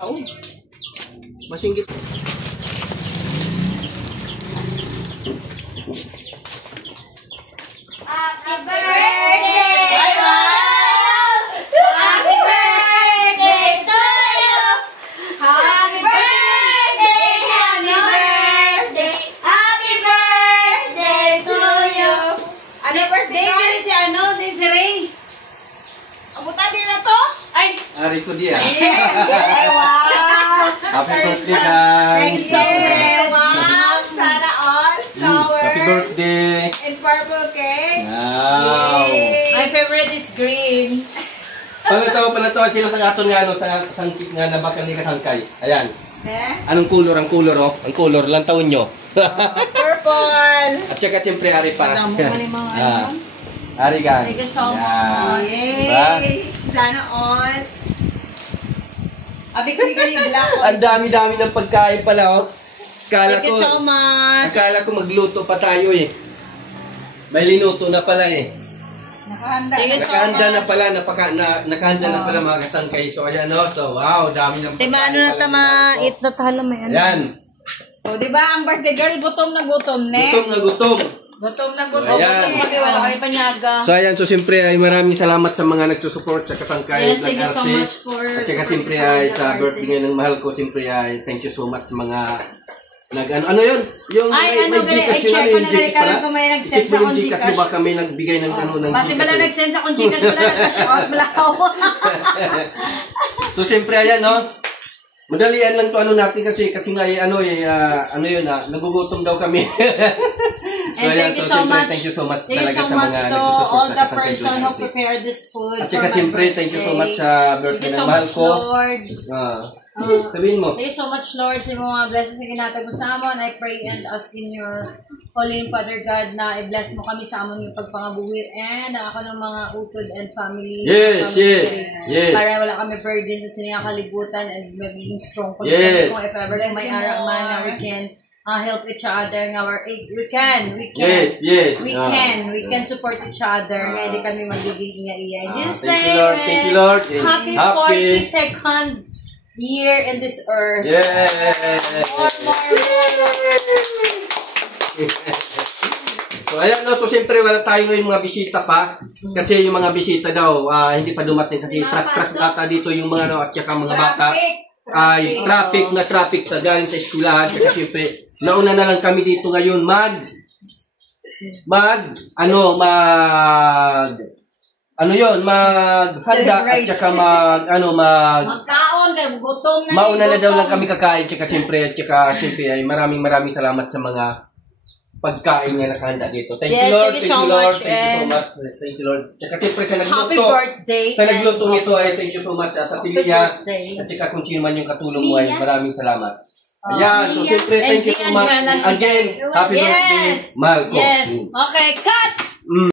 Oh. Masinggit. Happy birthday! Happy birthday to you! Happy birthday! Happy birthday! Happy birthday to you! Ano birthday ko? Si ano? Din si Ray. Abutan din na to? Ay! Ari ko dia. Ay, wow! Happy birthday, guys. Thank you. Wow! Sana all flowers Happy birthday. and purple cake. Wow. My favorite is green. Palatawa sila sa aton nga, no, sa sangkit nga na bakal ni kasangkay. Ayan. Eh? Anong color? Ang color, oh. Ang color lang taon nyo. Purple. At saka siyempre, Ari pa. Alam mo kung mga ano. Ari, guys. Thank you so Yan. much. Diba? Yay! Sana all. Abi ko yung black one. Ang dami-dami ng pagkain pala, oh. Thank you so much. Akala ko magluto pa tayo, eh. May linuto na pala, eh. Nakahanda. Thank you so Nakahanda na much. pala, nakahanda na pala mga kasangkay. So, ayan, no? So, wow, dami ng pagkain. Diba ano na pala tama, ni Marco. it na tala may ano. Ayan. O, diba ang birthday girl, gutom na gutom, ne? Gutom na gutom. Gutom na gutom. Ayan. Kami wala kami panyaga. So, ayan. So, siyempre, ay maraming salamat sa mga nagsusupport sa kasangkay. Yes, thank you so much for At saka, siyempre, supporting ay the sa RC. birthday ngayon ng mahal ko, siyempre, ay thank you so much sa mga ano yun? Yung Ay, ano, gali, ay, Gcash yun, check ano, ko yung na gali, Gcash pala? karoon ko may nag-send Check sa mo yung akong Gcash mo, Gcash. baka may nagbigay ng ano, ng Basi Gcash bala eh. nag-send sa akong Gcash wala nag-cash out malaw. So, siyempre, ayan, no? Madalian lang to ano natin kasi nga ano yun nagugutom daw kami. So, And ayan, thank you so so siyempre, much. thank you so much Thank you talaga so sa much mga to nagsusupport all sa the Kasangkay person who Vlog. prepared this food At for saka my siyempre, thank you so much sa birthday. birthday Thank you ng so mahal much, ko. Lord. Sige, sabihin mo. Thank you so much, Lord, sa mga blessings na ginatag mo sa amon. I pray and ask in your holy name, Father God, na i-bless mo kami sa amon yung pagpangabuhi and ako ng mga utod and family. Yes, family yes, tree. yes. Para wala kami burden sa sinakalibutan and magiging strong po Yes. kami kung if ever kung may araw man na we can help each other. We can. Yes. We can support each other. Nga hindi kami magiging iya-iya. In Jesus' Thank you, name, Lord. Thank you, Lord. And happy 42nd year in this earth. Yeah. More. So ayan, no, so siyempre wala tayo ngayon mga bisita pa kasi yung mga bisita daw hindi pa dumating kasi truck ata dito yung mga at saka mga bata ay traffic sa galing sa eskwelahan kasi siyempre nauna na lang kami dito ngayon maghanda at saka Magkaon, kaya gutom na. mauna na daw lang kami kakain at siyempre ay maraming salamat sa mga pagkain na nakahanda dito. Thank you, Yes, Lord. thank you so much, and Thank you, Lord. Tsaka siyempre sa happy nagluto. birthday. Sa nagluto nito ay thank you so much sa Pilia. birthday. At saka kung sino man yung katulong mo ay maraming salamat. Oh, Ayan, so siyempre thank you so much. And si Angela. Again, happy birthday, Yes. Malco. Yes. Okay, cut!